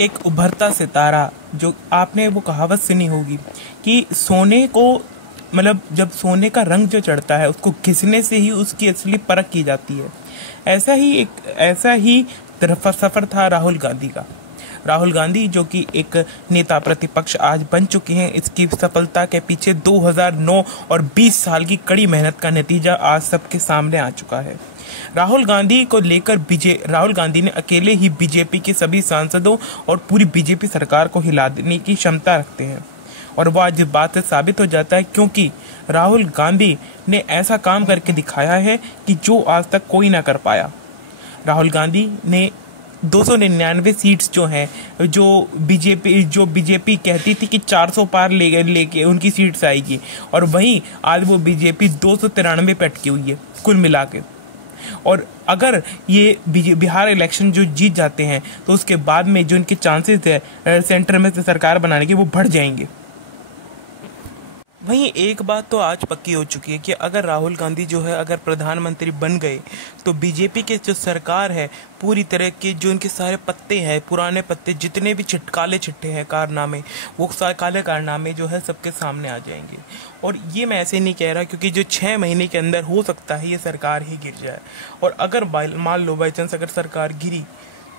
एक उभरता सितारा, जो आपने वो कहावत सुनी होगी कि सोने को मतलब जब सोने का रंग जो चढ़ता है उसको घिसने से ही उसकी असली परख की जाती है। ऐसा ही सफर था राहुल गांधी का। राहुल गांधी जो कि एक नेता प्रतिपक्ष आज बन चुके हैं, इसकी सफलता के पीछे 2009 और 20 साल की कड़ी मेहनत का नतीजा आज सबके सामने आ चुका है। राहुल गांधी को लेकर राहुल गांधी ने अकेले ही बीजेपी के सभी सांसदों और पूरी बीजेपी सरकार को हिला देने की क्षमता रखते हैं, और वह आज बात से साबित हो जाता है, क्योंकि राहुल गांधी ने ऐसा काम करके दिखाया है कि जो आज तक कोई ना कर पाया। राहुल गांधी ने 299 सीट्स जो हैं, जो बीजेपी कहती थी कि 400 पार लेके उनकी सीट्स आएगी, और वहीं आज वो बीजेपी 293 पे अटकी हुई है कुल मिला के। और अगर ये बिहार इलेक्शन जो जीत जाते हैं तो उसके बाद में जो इनके चांसेस है सेंटर में से सरकार बनाने के, वो बढ़ जाएंगे। वहीं एक बात तो आज पक्की हो चुकी है कि अगर राहुल गांधी जो है अगर प्रधानमंत्री बन गए तो बीजेपी के जो सरकार है पूरी तरह के जो इनके सारे पत्ते हैं, पुराने पत्ते, जितने भी काले चिट्ठे हैं कारनामे, वो सारे काले कारनामे जो है सबके सामने आ जाएंगे। और ये मैं ऐसे नहीं कह रहा, क्योंकि जो 6 महीने के अंदर हो सकता है ये सरकार ही गिर जाए। और अगर मान लो बाई चांस अगर सरकार गिरी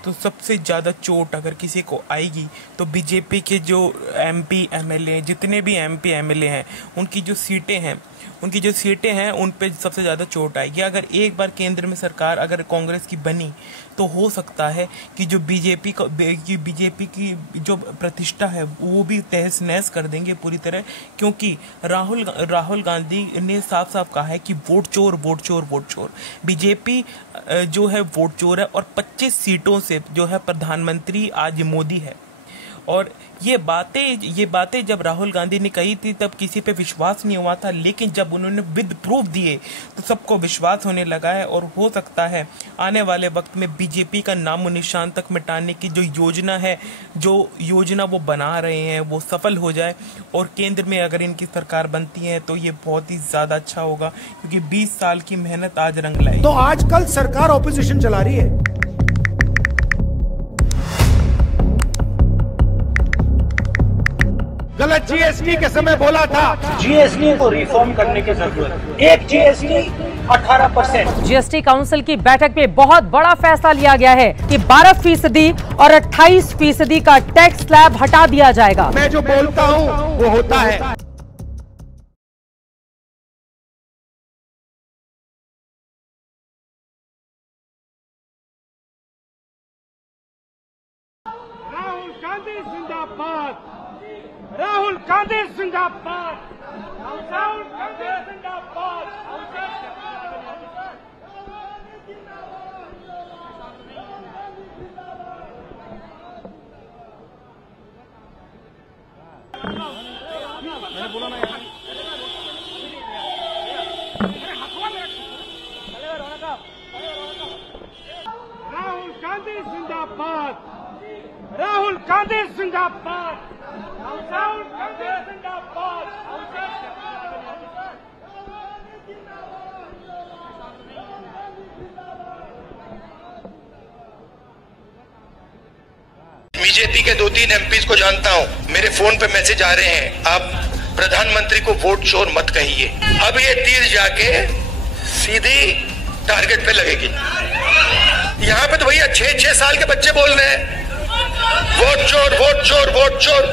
तो सबसे ज़्यादा चोट अगर किसी को आएगी तो बीजेपी के जो एमपी एमएलए, जितने भी एमपी एमएलए हैं, उनकी जो सीटें हैं उन पे सबसे ज़्यादा चोट आएगी। अगर एक बार केंद्र में सरकार अगर कांग्रेस की बनी तो हो सकता है कि जो बीजेपी की जो प्रतिष्ठा है वो भी तहस नहस कर देंगे पूरी तरह, क्योंकि राहुल गांधी ने साफ साफ कहा है कि वोट चोर। बीजेपी जो है वोट चोर है, और 25 सीटों से जो है प्रधानमंत्री आज मोदी है। और ये बातें जब राहुल गांधी ने कही थी तब किसी पे विश्वास नहीं हुआ था, लेकिन जब उन्होंने विद प्रूफ दिए तो सबको विश्वास होने लगा है। और हो सकता है आने वाले वक्त में बीजेपी का नामो निशान तक मिटाने की जो योजना वो बना रहे हैं वो सफल हो जाए, और केंद्र में अगर इनकी सरकार बनती है तो ये बहुत ही ज्यादा अच्छा होगा, क्योंकि 20 साल की मेहनत आज रंग लाएगी। तो आजकल सरकार ऑपोजिशन चला रही है। गलत जीएसटी के समय बोला था जीएसटी को रिफॉर्म करने की जरूरत। एक जीएसटी 18%। जीएसटी काउंसिल की बैठक में बहुत बड़ा फैसला लिया गया है कि 12% और 28% का टैक्स स्लैब हटा दिया जाएगा। मैं जो बोलता हूँ वो होता है। राहुल गांधी जिंदाबाद, राहुल गांधी जिंदाबाद, राहुल गांधी जिंदाबाद। मैंने बोला ना यार, राहुल गांधी जिंदाबाद, राहुल गांधी जिंदाबाद, राहुल गांधी जिंदाबाद। बीजेपी के 2-3 एमपीज को जानता हूं, मेरे फोन पे मैसेज आ रहे हैं, आप प्रधानमंत्री को वोट चोर मत कहिए। अब ये तीर जाके सीधी टारगेट पे लगेगी। यहाँ पे तो भैया 6-6 साल के बच्चे बोल रहे हैं वोट चोर, वोट चोर, वोट चोर,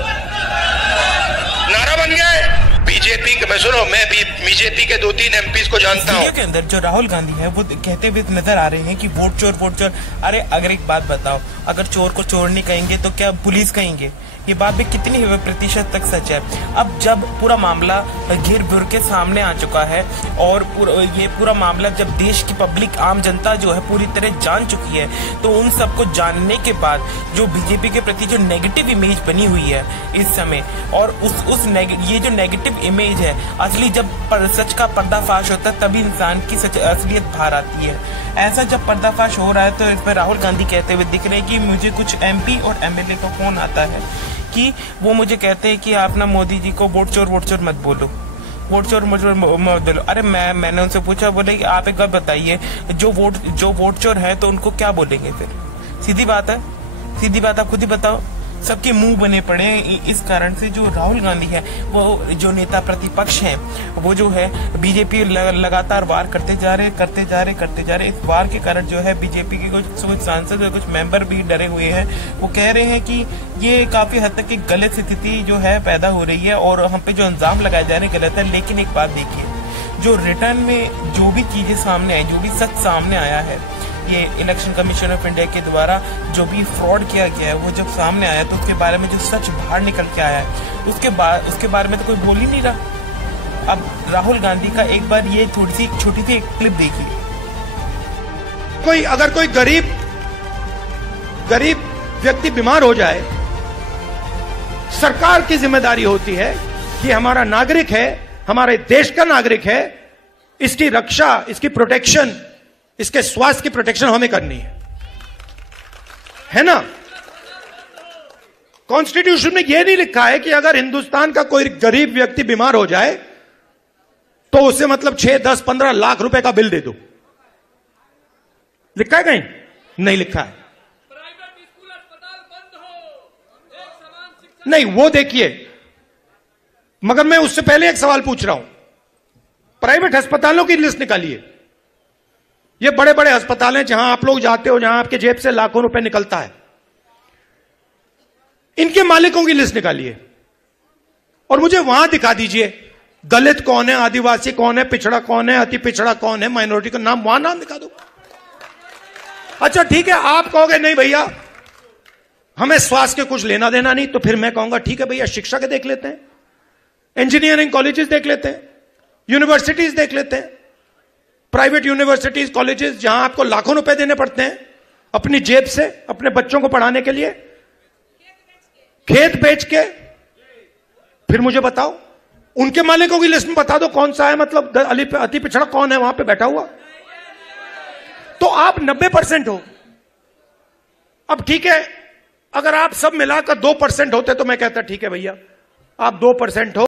नारा बन गया है बीजेपी का। मैं भी बीजेपी के 2-3 एमपीज को जानता हूँ। के अंदर जो राहुल गांधी है वो कहते हुए नजर आ रहे हैं कि वोट चोर, वोट चोर। अरे अगर एक बात बताओ, अगर चोर को चोर नहीं कहेंगे तो क्या पुलिस कहेंगे? ये बात भी कितनी प्रतिशत तक सच है? अब जब पूरा मामला घिर घिर के सामने आ चुका है, और ये पूरा मामला जब देश की पब्लिक, आम जनता जो है पूरी तरह जान चुकी है, तो उन सबको जानने के बाद जो बीजेपी के प्रति जो नेगेटिव इमेज बनी हुई है इस समय, और ये जो नेगेटिव इमेज है, असली जब सच का पर्दाफाश होता है तभी इंसान की असलियत बाहर आती है। ऐसा जब पर्दाफाश हो रहा है तो इसमें राहुल गांधी कहते हुए दिख रहे हैं कि मुझे कुछ एमपी और एमएलए का फोन आता है कि वो मुझे कहते हैं कि आप ना मोदी जी को वोट चोर मत बोलो, वोट चोर मत बोलो। अरे मैंने उनसे पूछा, बोले कि आप एक बात बताइए, जो वोट चोर है तो उनको क्या बोलेंगे फिर? सीधी बात है, आप खुद ही बताओ। सबके मुंह बने पड़े हैं। इस कारण से जो राहुल गांधी है, वो जो नेता प्रतिपक्ष हैं, वो जो है बीजेपी लगातार वार करते जा रहे। इस वार के कारण जो है बीजेपी के कुछ सांसद और कुछ मेंबर भी डरे हुए हैं। वो कह रहे हैं कि ये काफी हद तक एक गलत स्थिति जो है पैदा हो रही है और हम पे जो इल्जाम लगाए जा रहे हैं गलत है। लेकिन एक बात देखिए, जो रिटर्न में जो भी चीजें सामने आई, जो भी सच सामने आया है, ये इलेक्शन कमीशन ऑफ इंडिया के द्वारा जो भी फ्रॉड किया गया है, वो जब सामने आया तो उसके बारे में जो सच बाहर निकल के आया है, उसके बारे में तो कोई बोल ही नहीं रहा। अब राहुल गांधी का एक बार ये छोटी सी एक क्लिप देखिए। अगर कोई गरीब व्यक्ति बीमार हो जाए, सरकार की जिम्मेदारी होती है कि हमारा नागरिक है, हमारे देश का नागरिक है, इसकी रक्षा, इसकी प्रोटेक्शन, इसके स्वास्थ्य की प्रोटेक्शन हमें करनी है ना। कॉन्स्टिट्यूशन में यह नहीं लिखा है कि अगर हिंदुस्तान का कोई गरीब व्यक्ति बीमार हो जाए तो उसे मतलब 6, 10, 15 लाख रुपए का बिल दे दो। लिखा है कहीं? नहीं लिखा है। नहीं, वो देखिए, मगर मैं उससे पहले एक सवाल पूछ रहा हूं। प्राइवेट अस्पतालों की लिस्ट निकालिए। ये बड़े बड़े अस्पताल हैं जहां आप लोग जाते हो, जहां आपके जेब से लाखों रुपए निकलता है। इनके मालिकों की लिस्ट निकालिए और मुझे वहां दिखा दीजिए दलित कौन है, आदिवासी कौन है, पिछड़ा कौन है, अति पिछड़ा कौन है, माइनॉरिटी का नाम, वहां नाम दिखा दो। अच्छा ठीक है, आप कहोगे नहीं भैया हमें स्वास्थ्य के कुछ लेना देना नहीं, तो फिर मैं कहूंगा ठीक है भैया, शिक्षा के देख लेते हैं, इंजीनियरिंग कॉलेजेस देख लेते हैं, यूनिवर्सिटीज देख लेते हैं, प्राइवेट यूनिवर्सिटीज कॉलेजेस जहां आपको लाखों रुपए देने पड़ते हैं अपनी जेब से अपने बच्चों को पढ़ाने के लिए, खेत बेच के। फिर मुझे बताओ उनके मालिकों की लिस्ट में बता दो कौन सा है, मतलब अति पिछड़ा कौन है वहां पे बैठा हुआ। तो आप 90% हो। अब ठीक है, अगर आप सब मिलाकर 2% होते तो मैं कहता ठीक है भैया आप 2% हो।